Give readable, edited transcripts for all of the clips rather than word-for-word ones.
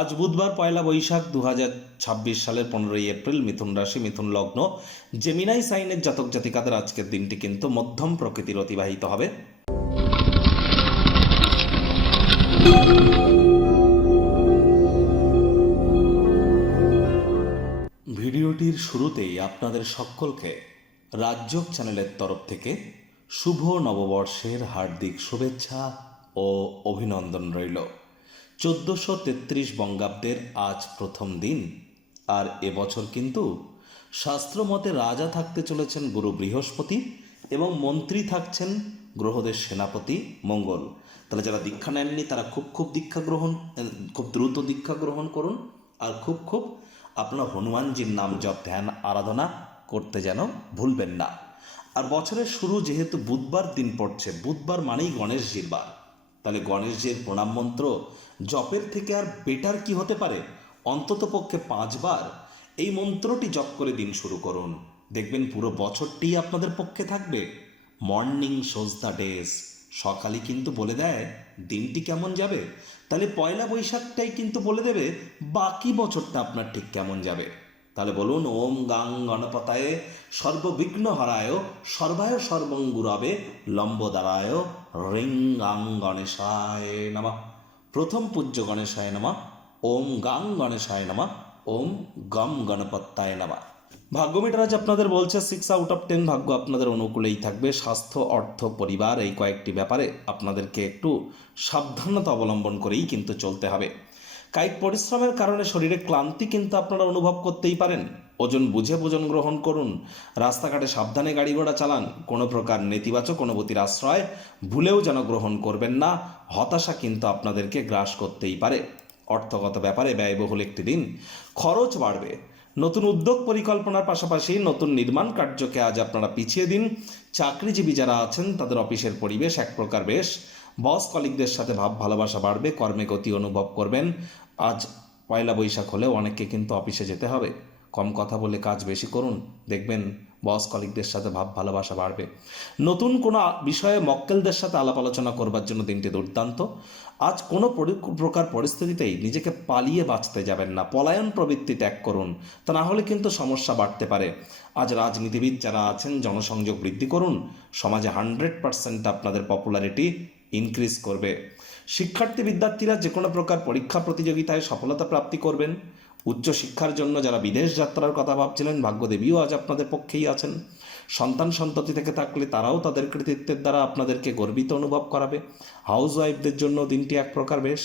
আজ বুধবার পয়লা বৈশাখ 2026 সালের 15ই এপ্রিল। মিথুন রাশি, মিথুন লগ্ন, জেমিনাই সাইনের জাতক জাতিকাদের আজকের দিনটি কিন্তু মধ্যম প্রকৃতির অতিবাহিত হবে। ভিডিওটির শুরুতেই আপনাদের সকলকে রাজযোগ চ্যানেলের তরফ থেকে শুভ নববর্ষের হার্দিক শুভেচ্ছা ও অভিনন্দন রইল। 1433 বঙ্গাব্দের আজ প্রথম দিন, আর এবছর কিন্তু শাস্ত্রমতে রাজা থাকতে চলেছেন গুরু বৃহস্পতি এবং মন্ত্রী থাকছেন গ্রহদের সেনাপতি মঙ্গল। তাহলে যারা দীক্ষা নেননি তারা খুব খুব দ্রুত দীক্ষা গ্রহণ করুন, আর খুব আপনার হনুমানজির নাম জপ ধ্যান আরাধনা করতে যেন ভুলবেন না। আর বছরের শুরু যেহেতু বুধবার দিন পড়ছে, বুধবার মানেই গণেশজির বার, তাহলে গণেশজির প্রণাম মন্ত্র জপের থেকে আর বেটার কি হতে পারে? অন্তত পক্ষে 5 বার এই মন্ত্রটি জপ করে দিন শুরু করুন, দেখবেন পুরো বছরটি আপনাদের পক্ষে থাকবে। মর্নিং শোজ দ্য ডেজ, সকালই কিন্তু বলে দেয় দিনটি কেমন যাবে। তাহলে পয়লা বৈশাখটাই কিন্তু বলে দেবে বাকি বছরটা আপনার ঠিক কেমন যাবে। তাহলে বলুন, ওম গাং গণপতায় সর্ববিঘ্ন হারায় সর্বায় সর্বঙ্গুরাবে লম্বদারায় রিং গাং গণেশায় নমঃ। প্রথম পূজ্য গণেশায় নমঃ। ওম গাং গণেশায় নমঃ। ওম গম গণপত্যায় নমঃ। ভাগ্যমিটার আজ আপনাদের বলছে 6 আউট অফ 10 ভাগ্য আপনাদের অনুকূলেই থাকবে। স্বাস্থ্য, অর্থ, পরিবার এই কয়েকটি ব্যাপারে আপনাদেরকে একটু সাবধানতা অবলম্বন করেই কিন্তু চলতে হবে। কায়িক পরিশ্রমের কারণে শরীরে ক্লান্তি কিন্তু আপনারা অনুভব করতেই পারেন। ওজন বুঝে ভোজন গ্রহণ করুন, রাস্তাঘাটে সাবধানে গাড়ি ঘোড়া চালান, কোনো প্রকার নেতিবাচক অনুভূতির আশ্রয় ভুলেও যেন গ্রহণ করবেন না। হতাশা কিন্তু আপনাদেরকে গ্রাস করতেই পারে। অর্থগত ব্যাপারে ব্যয়বহুল একটি দিন, খরচ বাড়বে। নতুন উদ্যোগ পরিকল্পনার পাশাপাশি নতুন নির্মাণ কার্যকে আজ আপনারা পিছিয়ে দিন। চাকরিজীবী যারা আছেন তাদের অফিসের পরিবেশ এক প্রকার বেশ। বস কলিগদের সাথে ভাব ভালোবাসা বাড়বে, কর্মে গতি অনুভব করবেন। আজ পয়লা বৈশাখ হলেও অনেককে কিন্তু অফিসে যেতে হবে। কম কথা বলে কাজ বেশি করুন, দেখবেন বস কলিগদের সাথে ভাব ভালোবাসা বাড়বে। নতুন কোনো বিষয়ে মক্কেলদের সাথে আলাপ আলোচনা করবার জন্য দিনটি দুর্দান্ত। আজ কোনো প্রকার পরিস্থিতিতেই নিজেকে পালিয়ে বাঁচতে যাবেন না, পলায়ন প্রবৃত্তি ত্যাগ করুন, তা না হলে কিন্তু সমস্যা বাড়তে পারে। আজ রাজনীতিবিদ যারা আছেন জনসংযোগ বৃদ্ধি করুন, সমাজে 100% আপনাদের পপুলারিটি ইনক্রিজ করবে। শিক্ষার্থী বিদ্যার্থীরা যে কোনো প্রকার পরীক্ষা প্রতিযোগিতায় সফলতা প্রাপ্তি করবেন। উচ্চশিক্ষার জন্য যারা বিদেশ যাত্রার কথা ভাবছিলেন, ভাগ্যদেবীও আজ আপনাদের পক্ষেই আছেন। সন্তান সন্ততি থেকে থাকলে তারাও তাদের কৃতিত্বের দ্বারা আপনাদেরকে গর্বিত অনুভব করাবে। হাউস ওয়াইফদের জন্য দিনটি এক প্রকার বেশ।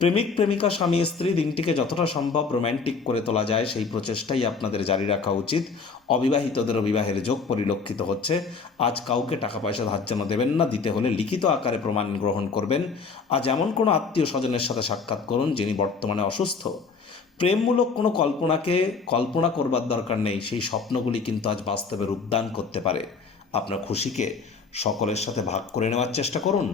প্রেমিক প্রেমিকা স্বামী স্ত্রী দিনটিকে যতটা সম্ভব রোম্যান্টিক করে তোলা যায় সেই প্রচেষ্টাই আপনাদের জারি রাখা উচিত। অবিবাহিতদেরও বিবাহের যোগ পরিলক্ষিত হচ্ছে। আজ কাউকে টাকা পয়সা ধার যেন দেবেন না, দিতে হলে লিখিত আকারে প্রমাণ গ্রহণ করবেন। আজ এমন কোনো আত্মীয় স্বজনের সাথে সাক্ষাৎ করুন যিনি বর্তমানে অসুস্থ। প্রেমমূলক কোনো কল্পনাকে কল্পনা করবার দরকার নেই, সেই স্বপ্নগুলি কিন্তু আজ বাস্তবে রূপদান করতে পারে। আপনার খুশিকে সকলের সাথে ভাগ করে নেওয়ার চেষ্টা করুন।